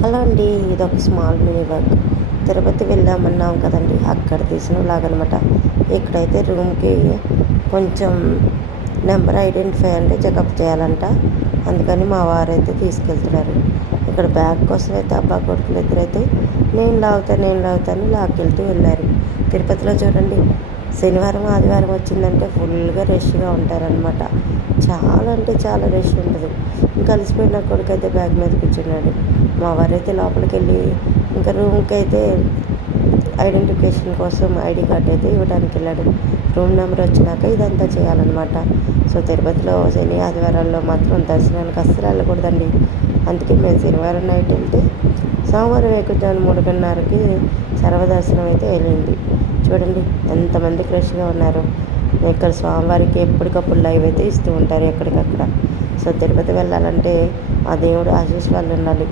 Hello అండి, ఇదొక small mini blog. Tirupati వెళ్ళామన్నాం కదండి, అక్కడ తీసిన బ్లాగ్ అనమాట. ఇక్కడైతే రూమ్కి కొంచెం నెంబర్ ఐడెంటిఫై అంటే చెకప్ చేయాలంట. అందుకని మా వారైతే తీసుకెళ్తున్నారు. ఇక్కడ బ్యాగ్ కోసం అయితే అబ్బా కొడుకులు ఇద్దరైతే నేను లాగుతాను లాక్కెళ్తూ వెళ్ళారు. తిరుపతిలో చూడండి, శనివారం ఆదివారం వచ్చిందంటే ఫుల్గా రష్గా ఉంటారనమాట. చాలా అంటే చాలా రష్ ఉంటుంది. ఇంకా అలసిపోయిన కొడుకు అయితే బ్యాగ్ మీద కూర్చున్నాడు. మా వారైతే లోపలికి వెళ్ళి ఇంకా రూమ్కి అయితే ఐడెంటిఫికేషన్ కోసం ఐడి కార్డ్ అయితే ఇవ్వడానికి వెళ్ళాడు. రూమ్ నెంబర్ వచ్చినాక ఇదంతా చేయాలన్నమాట. సో తిరుపతిలో శని ఆదివారాల్లో మాత్రం దర్శనానికి అస్సలు వెళ్ళకూడదండి. అందుకే మేము శనివారం నైట్ వెళ్తే సోమవారం ఎక్కుతాను 3:30కి సర్వదర్శనం అయితే వెళ్ళింది. చూడండి ఎంతమంది ఫ్రెష్గా ఉన్నారు. ఇక్కడ స్వామివారికి ఎప్పటికప్పుడు లైవ్ అయితే ఇస్తూ ఉంటారు ఎక్కడికక్కడ. సో తిరుపతి వెళ్ళాలంటే ఆ దేవుడు ఆశీస్సులు ఉండాలి.